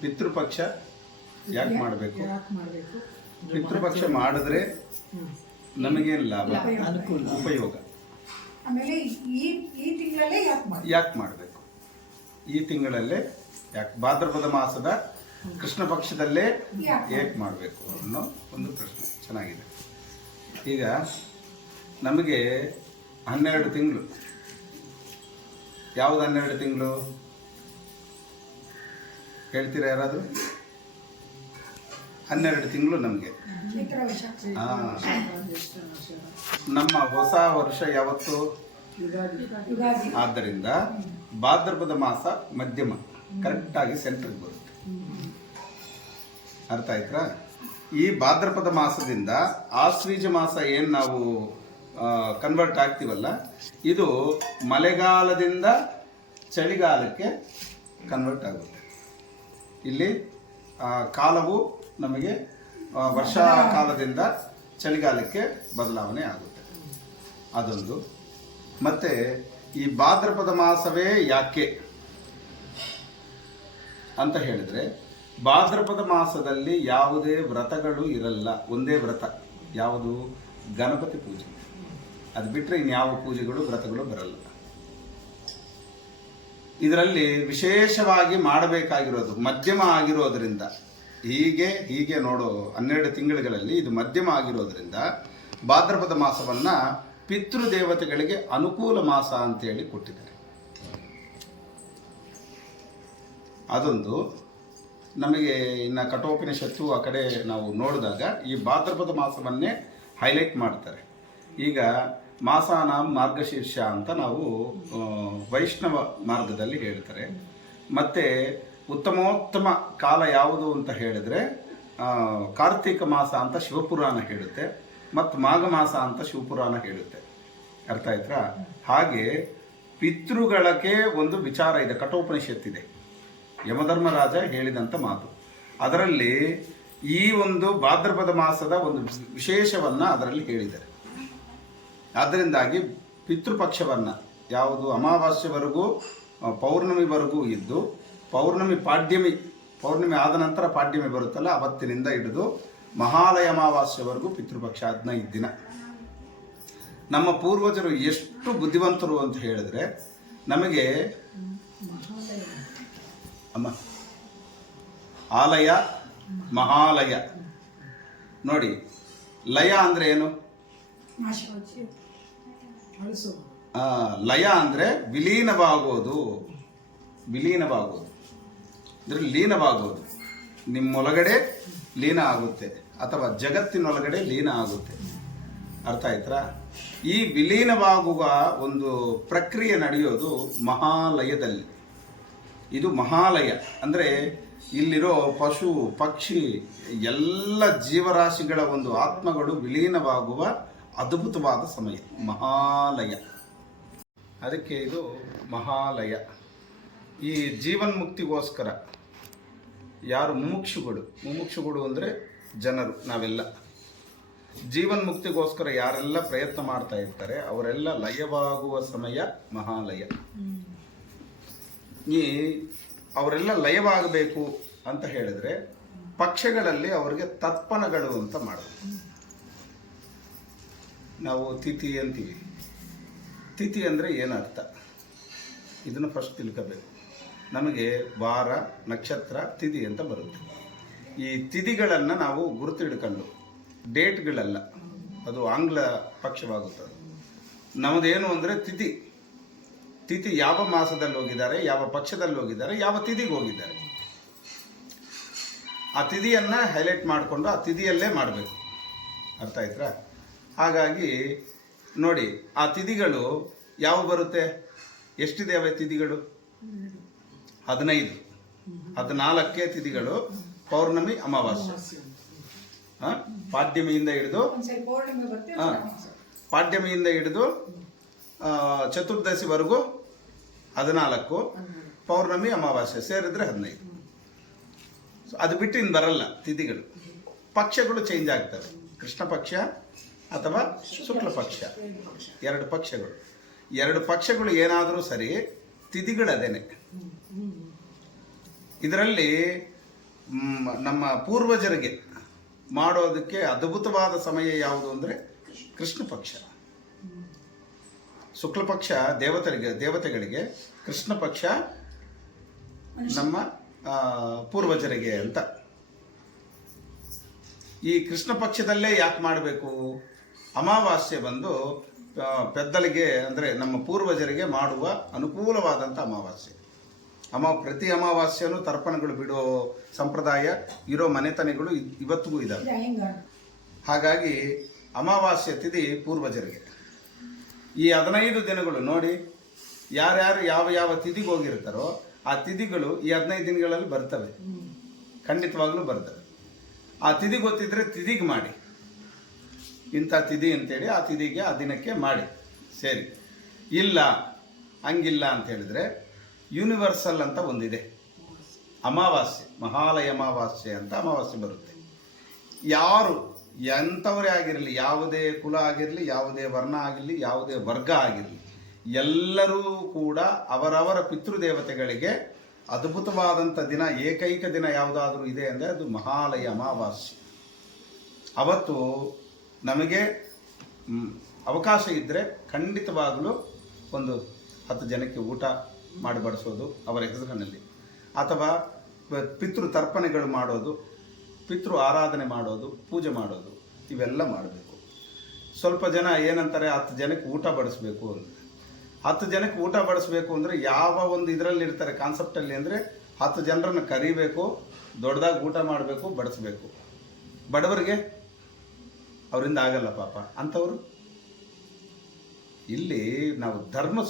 ಪಿತೃಪಕ್ಷ ಯಾಕೆ ಮಾಡಬೇಕು? ಯಾಕೆ ಮಾಡಬೇಕು? ಪಿತೃಪಕ್ಷ ಮಾಡಿದ್ರೆ ನಮಗೇನು ಲಾಭ? ಅನುಕೂಲ. ಉಪಯೋಗ. ಆಮೇಲೆ ಈ ಈ ತಿಂಗಳಲ್ಲೇ ಯಾಕೆ ಮಾಡಿ ಯಾಕೆ ಮಾಡಬೇಕು? ಈ ತಿಂಗಳಲ್ಲೇ ಯಾಕೆ ಭಾದ್ರಪದ ಮಾಸದ ಕೃಷ್ಣ ಪಕ್ಷದಲ್ಲೇ ಯಾಕೆ? ಏಕೆ ಮಾಡಬೇಕು ಅನ್ನೋ ಒಂದು ಪ್ರಶ್ನೆ. ಚೆನ್ನಾಗಿದೆ. ಈಗ ನಮಗೆ ಹನ್ನೆರಡು ತಿಂಗಳು. ಯಾವುದು ಹನ್ನೆರಡು ತಿಂಗಳು? ಹೇಳ್ತೀರಾ ಯಾರಾದರೂ? ಹನ್ನೆರಡು ತಿಂಗಳು ನಮಗೆ. ನಮ್ಮ ಹೊಸ ವರ್ಷ ಯಾವತ್ತು? ಆದ್ದರಿಂದ ಭಾದ್ರಪದ ಮಾಸ ಮಧ್ಯಮ. ಕರೆಕ್ಟಾಗಿ ಸೆಂಟ್ರಿಗೆ ಬರುತ್ತೆ. ಅರ್ಥ ಆಯ್ತಾ? ಈ ಭಾದ್ರಪದ ಮಾಸದಿಂದ ಆಶ್ರೀಜ ಮಾಸ ಏನು ನಾವು ಕನ್ವರ್ಟ್ ಆಗ್ತೀವಲ್ಲ ಇದು ಮಳೆಗಾಲದಿಂದ ಚಳಿಗಾಲಕ್ಕೆ ಕನ್ವರ್ಟ್ ಆಗುತ್ತೆ. ಇಲ್ಲಿ ಕಾಲವು ನಮಗೆ ವರ್ಷಾ ಕಾಲದಿಂದ ಚಳಿಗಾಲಕ್ಕೆ ಬದಲಾವಣೆ ಆಗುತ್ತೆ. ಅದೊಂದು. ಮತ್ತೆ, ಈ ಭಾದ್ರಪದ ಮಾಸವೇ ಯಾಕೆ? ಅಂತ ಹೇಳಿದ್ರೆ, ಭಾದ್ರಪದ ಮಾಸದಲ್ಲಿ ಯಾವುದೇ ವ್ರತಗಳು ಇರಲ್ಲ. ಒಂದೇ ವ್ರತ. ಯಾವುದು? ಗಣಪತಿ ಪೂಜೆ. ಅದು ಬಿಟ್ಟರೆ ಇನ್ಯಾವ ಪೂಜೆಗಳು, ವ್ರತಗಳು ಬರಲ್ಲ. ಇದರಲ್ಲಿ ವಿಶೇಷವಾಗಿ ಮಾಡಬೇಕಾಗಿರೋದು ಮಧ್ಯಮ ಆಗಿರೋದರಿಂದ, ಹೀಗೆ ಹೀಗೆ ನೋಡೋ, ಹನ್ನೆರಡು ತಿಂಗಳುಗಳಲ್ಲಿ ಇದು ಮಧ್ಯಮ ಆಗಿರೋದರಿಂದ ಭಾದ್ರಪದ ಮಾಸವನ್ನು ಪಿತೃದೇವತೆಗಳಿಗೆ ಅನುಕೂಲ ಮಾಸ ಅಂತೇಳಿ ಕೊಟ್ಟಿದ್ದಾರೆ. ಅದೊಂದು. ನಮಗೆ ಇನ್ನು ಕಠೋಪನಿಷತ್ತು ಆ ಕಡೆ ನಾವು ನೋಡಿದಾಗ ಈ ಭಾದ್ರಪದ ಮಾಸವನ್ನೇ ಹೈಲೈಟ್ ಮಾಡ್ತಾರೆ. ಈಗ ಮಾಸಾನ ಮಾರ್ಗಶೀರ್ಷ ಅಂತ ನಾವು ವೈಷ್ಣವ ಮಾರ್ಗದಲ್ಲಿ ಹೇಳ್ತಾರೆ. ಮತ್ತೆ ಉತ್ತಮೋತ್ತಮ ಕಾಲ ಯಾವುದು ಅಂತ ಹೇಳಿದ್ರೆ ಕಾರ್ತಿಕ ಮಾಸ ಅಂತ ಶಿವಪುರಾಣ ಹೇಳುತ್ತೆ, ಮತ್ತು ಮಾಘ ಮಾಸ ಅಂತ ಶಿವಪುರಾಣ ಹೇಳುತ್ತೆ. ಅರ್ಥ ಆಯ್ತಾ ಹಾಗೆ ಪಿತೃಗಳಕ್ಕೆ ಒಂದು ವಿಚಾರ ಇದೆ ಕಠೋಪನಿಷತ್ತಿದೆ ಯಮಧರ್ಮರಾಜ ಹೇಳಿದಂಥ ಮಾತು. ಅದರಲ್ಲಿ ಈ ಒಂದು ಭಾದ್ರಪದ ಮಾಸದ ಒಂದು ವಿಶೇಷವನ್ನ ಅದರಲ್ಲಿ ಹೇಳಿದ್ದಾರೆ. ಆದ್ದರಿಂದಾಗಿ ಪಿತೃಪಕ್ಷವನ್ನು, ಯಾವುದು ಅಮಾವಾಸ್ಯವರೆಗೂ ಪೌರ್ಣಮಿವರೆಗೂ ಇದ್ದು, ಪೌರ್ಣಮಿ ಪಾಡ್ಯಮಿ, ಪೌರ್ಣಮಿ ಆದ ನಂತರ ಪಾಡ್ಯಮಿ ಬರುತ್ತಲ್ಲ, ಅವತ್ತಿನಿಂದ ಹಿಡಿದು ಮಹಾಲಯ ಅಮಾವಾಸ್ಯವರೆಗೂ ಪಿತೃಪಕ್ಷ ಹದಿನೈದು ದಿನ ನಮ್ಮ ಪೂರ್ವಜರು ಎಷ್ಟು ಬುದ್ಧಿವಂತರು ಅಂತ ಹೇಳಿದ್ರೆ, ನಮಗೆ ಅಮ್ಮ, ಆಲಯ, ಮಹಾಲಯ. ನೋಡಿ, ಲಯ ಅಂದ್ರೆ ಏನು? ಲಯ ಅಂದ್ರೆ ವಿಲೀನವಾಗೋದು. ವಿಲೀನವಾಗೋದು. ಅಂದ್ರೆ ಲೀನವಾಗೋದು. ನಿಮ್ಮೊಳಗಡೆ ಲೀನ ಆಗುತ್ತೆ. ಅಥವಾ ಜಗತ್ತಿನೊಳಗಡೆ ಲೀನ ಆಗುತ್ತೆ. ಅರ್ಥ ಆಯ್ತಾ? ಈ ವಿಲೀನವಾಗುವ ಒಂದು ಪ್ರಕ್ರಿಯೆ ನಡೆಯೋದು ಮಹಾಲಯದಲ್ಲಿ. ಇದು ಮಹಾಲಯ. ಅಂದರೆ ಇಲ್ಲಿರೋ ಪಶು, ಪಕ್ಷಿ, ಎಲ್ಲ ಜೀವರಾಶಿಗಳ ಒಂದು ಆತ್ಮಗಳು ವಿಲೀನವಾಗುವ ಅದ್ಭುತವಾದ ಸಮಯ. ಮಹಾಲಯ. ಅದಕ್ಕೆ ಇದು ಮಹಾಲಯ. ಈ ಜೀವನ್ಮುಕ್ತಿಗೋಸ್ಕರ ಯಾರು ಮುಮುಕ್ಷುಗಳು ಮುಮುಕ್ಷುಗಳು ಅಂದರೆ ಜನರು, ನಾವೆಲ್ಲ. ಜೀವನ್ಮುಕ್ತಿಗೋಸ್ಕರ ಯಾರೆಲ್ಲ ಪ್ರಯತ್ನ ಮಾಡ್ತಾ ಇರ್ತಾರೆ, ಅವರೆಲ್ಲ ಲಯವಾಗುವ ಸಮಯ ಮಹಾಲಯ. ಈ ಅವರೆಲ್ಲ ಲಯವಾಗಬೇಕು ಅಂತ ಹೇಳಿದ್ರೆ ಪಕ್ಷಗಳಲ್ಲಿ ಅವರಿಗೆ ತತ್ಪನಗಳು ಅಂತ ಮಾಡಬೇಕು ನಾವು ತಿಥಿ ಅಂತೀವಿ. ತಿಥಿ ಅಂದರೆ ಏನರ್ಥ? ಇದನ್ನು ಫಸ್ಟ್ ತಿಳ್ಕೋಬೇಕು. ನಮಗೆ ವಾರ, ನಕ್ಷತ್ರ, ತಿಥಿ ಅಂತ ಬರುತ್ತೆ. ಈ ತಿಥಿಗಳನ್ನು ನಾವು ಗುರುತು ಹಿಡ್ಕೊಂಡು ಡೇಟ್ಗಳಲ್ಲ, ಅದು ಆಂಗ್ಲ ಪಕ್ಷವಾಗುತ್ತದೆ. ನಮ್ಮದೇನು ಅಂದರೆ ತಿಥಿ. ತಿಥಿ ಯಾವ ಮಾಸದಲ್ಲಿ ಹೋಗಿದ್ದಾರೆ, ಯಾವ ಪಕ್ಷದಲ್ಲಿ ಹೋಗಿದ್ದಾರೆ, ಯಾವ ತಿಥಿಗೆ ಹೋಗಿದ್ದಾರೆ. ಆ ತಿಥಿಯನ್ನು ಹೈಲೈಟ್ ಮಾಡಿಕೊಂಡು ಆ ತಿಥಿಯಲ್ಲೇ ಮಾಡಬೇಕು. ಅರ್ಥ ಆಯ್ತಾ? ಹಾಗಾಗಿ ನೋಡಿ ಆ ತಿಥಿಗಳು ಯಾವ ಬರುತ್ತೆ? ಎಷ್ಟಿದೆ ತಿಥಿಗಳು? ಹದಿನೈದು. ಹದಿನಾಲ್ಕೇ ತಿಥಿಗಳು ಪೌರ್ಣಮಿ ಅಮಾವಾಸ್ಯೆ. ಪಾಡ್ಯಮಿಯಿಂದ ಹಿಡಿದು. ಪಾಡ್ಯಮಿಯಿಂದ ಹಿಡಿದು ಚತುರ್ದಶಿವರೆಗೂ ಹದಿನಾಲ್ಕು ಪೌರ್ಣಮಿ ಅಮಾವಾಸ್ಯೆ ಸೇರಿದ್ರೆ ಹದಿನೈದು. ಸೊ ಅದು ಬಿಟ್ಟು ಇನ್ನು ಬರಲ್ಲ ತಿಥಿಗಳು. ಪಕ್ಷಗಳು ಚೇಂಜ್ ಆಗ್ತವೆ. ಕೃಷ್ಣ ಪಕ್ಷ ಅಥವಾ ಶುಕ್ಲ ಪಕ್ಷ. ಎರಡು ಪಕ್ಷಗಳು. ಎರಡು ಪಕ್ಷಗಳು ಏನಾದರೂ ಸರಿ ತಿಥಿಗಳದೇನೆ ಇದರಲ್ಲಿ ನಮ್ಮ ಪೂರ್ವಜರಿಗೆ ಮಾಡೋದಕ್ಕೆ ಅದ್ಭುತವಾದ ಸಮಯ ಯಾವುದು ಅಂದರೆ ಕೃಷ್ಣ ಪಕ್ಷ. ಶುಕ್ಲ ಪಕ್ಷ ದೇವತೆಗಳಿಗೆ ದೇವತೆಗಳಿಗೆ ಕೃಷ್ಣ ಪಕ್ಷ ನಮ್ಮ ಪೂರ್ವಜರಿಗೆ ಅಂತ. ಈ ಕೃಷ್ಣ ಪಕ್ಷದಲ್ಲೇ ಯಾಕೆ ಮಾಡಬೇಕು? ಅಮಾವಾಸ್ಯೆ ಬಂದು ಪೆದ್ದಲಿಗೆ ಅಂದರೆ ನಮ್ಮ ಪೂರ್ವಜರಿಗೆ ಮಾಡುವ ಅನುಕೂಲವಾದಂಥ ಅಮಾವಾಸ್ಯೆ. ಅಮಾ ಪ್ರತಿ ಅಮಾವಾಸ್ಯನೂ ತರ್ಪಣಗಳು ಬಿಡೋ ಸಂಪ್ರದಾಯ ಇರೋ ಮನೆತನಗಳು ಇವತ್ತಿಗೂ ಇದ್ದಾವೆ ಇದೆ ಹಾಗಾಗಿ ಅಮಾವಾಸ್ಯೆ ತಿದಿ ಪೂರ್ವಜರಿಗೆ. ಈ ಹದಿನೈದು ದಿನಗಳು ನೋಡಿ ಯಾರ್ಯಾರು ಯಾವ ಯಾವ ತಿದಿಗೆ ಹೋಗಿರ್ತಾರೋ ಆ ತಿದಿಗಳು ಈ ಹದಿನೈದು ದಿನಗಳಲ್ಲಿ ಬರ್ತವೆ. ಖಂಡಿತವಾಗ್ಲೂ ಬರ್ತವೆ. ಆ ತಿಥಿ ಗೊತ್ತಿದ್ರೆ ತಿದಿಗೆ ಮಾಡಿ. ಇಂಥ ತಿಥಿ ಅಂತೇಳಿ ಆ ತಿಥಿಗೆ ಆ ದಿನಕ್ಕೆ ಮಾಡಿ, ಸರಿ. ಇಲ್ಲ, ಹಂಗಿಲ್ಲ ಅಂತ ಹೇಳಿದ್ರೆ ಯೂನಿವರ್ಸಲ್ ಅಂತ ಒಂದಿದೆ. ಅಮಾವಾಸ್ಯೆ, ಮಹಾಲಯ ಅಮಾವಾಸ್ಯೆ ಅಂತ ಅಮಾವಾಸ್ಯೆ ಬರುತ್ತೆ. ಯಾರು ಎಂಥವರೇ ಆಗಿರಲಿ, ಯಾವುದೇ ಕುಲ ಆಗಿರಲಿ, ಯಾವುದೇ ವರ್ಣ ಆಗಿರಲಿ, ಯಾವುದೇ ವರ್ಗ ಆಗಿರಲಿ, ಎಲ್ಲರೂ ಕೂಡ ಅವರವರ ಪಿತೃದೇವತೆಗಳಿಗೆ ಅದ್ಭುತವಾದಂಥ ದಿನ, ಏಕೈಕ ದಿನ ಯಾವುದಾದ್ರೂ ಇದೆ ಅಂದರೆ ಅದು ಮಹಾಲಯ ಅಮಾವಾಸ್ಯೆ. ಅವತ್ತು ನಮಗೆ ಅವಕಾಶ ಇದ್ದರೆ ಖಂಡಿತವಾಗಲೂ ಒಂದು ಹತ್ತು ಜನಕ್ಕೆ ಊಟ ಮಾಡಿ ಬಡಿಸೋದು ಅವರ ಹೆಸರಿನಲ್ಲಿ. ಅಥವಾ ಪಿತೃ ತರ್ಪಣೆಗಳು ಮಾಡೋದು, ಪಿತೃ ಆರಾಧನೆ ಮಾಡೋದು, ಪೂಜೆ ಮಾಡೋದು, ಇವೆಲ್ಲ ಮಾಡಬೇಕು. ಸ್ವಲ್ಪ ಜನ ಏನಂತಾರೆ, ಹತ್ತು ಜನಕ್ಕೆ ಊಟ ಬಡಿಸ್ಬೇಕು ಅಂತ. ಹತ್ತು ಜನಕ್ಕೆ ಊಟ ಬಡಿಸ್ಬೇಕು ಅಂದರೆ ಯಾವ ಒಂದು ಇದರಲ್ಲಿ ಇರ್ತಾರೆ ಕಾನ್ಸೆಪ್ಟಲ್ಲಿ ಅಂದರೆ ಹತ್ತು ಜನರನ್ನು ಕರಿಬೇಕು, ದೊಡ್ಡದಾಗಿ ಊಟ ಮಾಡಬೇಕು, ಬಡಿಸ್ಬೇಕು. ಬಡವರಿಗೆ ಅವರಿಂದ ಆಗಲ್ಲ ಪಾಪ. ಅಂಥವರು? ಇಲ್ಲಿ ನಾವು ಧರ್ಮ